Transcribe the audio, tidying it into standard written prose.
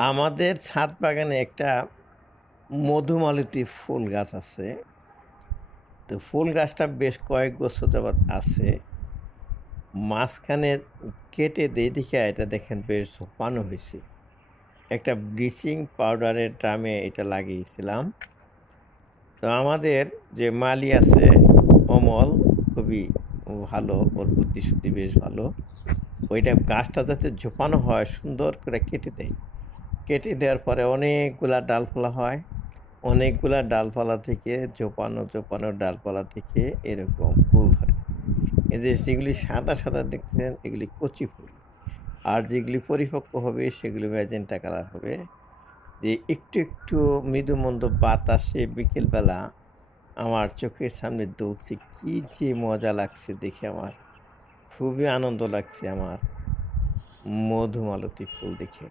আমাদের ছাদ বাগানে একটা মধুমালতী ফুল গাছ আছে। তো ফুল গাছটা বেশ কয়েক বছর যাবৎ আছে। মাঝখানে কেটে দেই দেখিয়া এটা দেখেন বেশ ঝোপানো হইছে। একটা ব্লিচিং পাউডারের ড্রামে এটা লাগিয়েছিলাম। তো আমাদের যে মালি আছে অমল, খুবই ভালো, ওর বুদ্ধি-শুদ্ধি বেশ ভালো। ওইটা গাছটা যাতে ঝোপানো হয় সুন্দর করে কেটে দেয়। কেটে দেওয়ার পরে অনেকগুলা ডালপালা হয়। অনেকগুলা ডালপালা থেকে চোপানো ডালপালা থেকে এরকম ফুল ধরে। এই যে যেগুলি সাদা, সাদা দেখতেছেন এগুলি কচি ফুল। আর যেগুলি পরিপক্ক হবে সেগুলি ম্যাজেন্টা কালার হবে। যে একটু মৃদু-মন্দ বাতাসে বিকেলবেলা আমার চোখের সামনে দুলছে। কি যে মজা লাগছে দেখে আমার। খুবই আনন্দ লাগছে আমার মধুমালতী ফুল দেখে।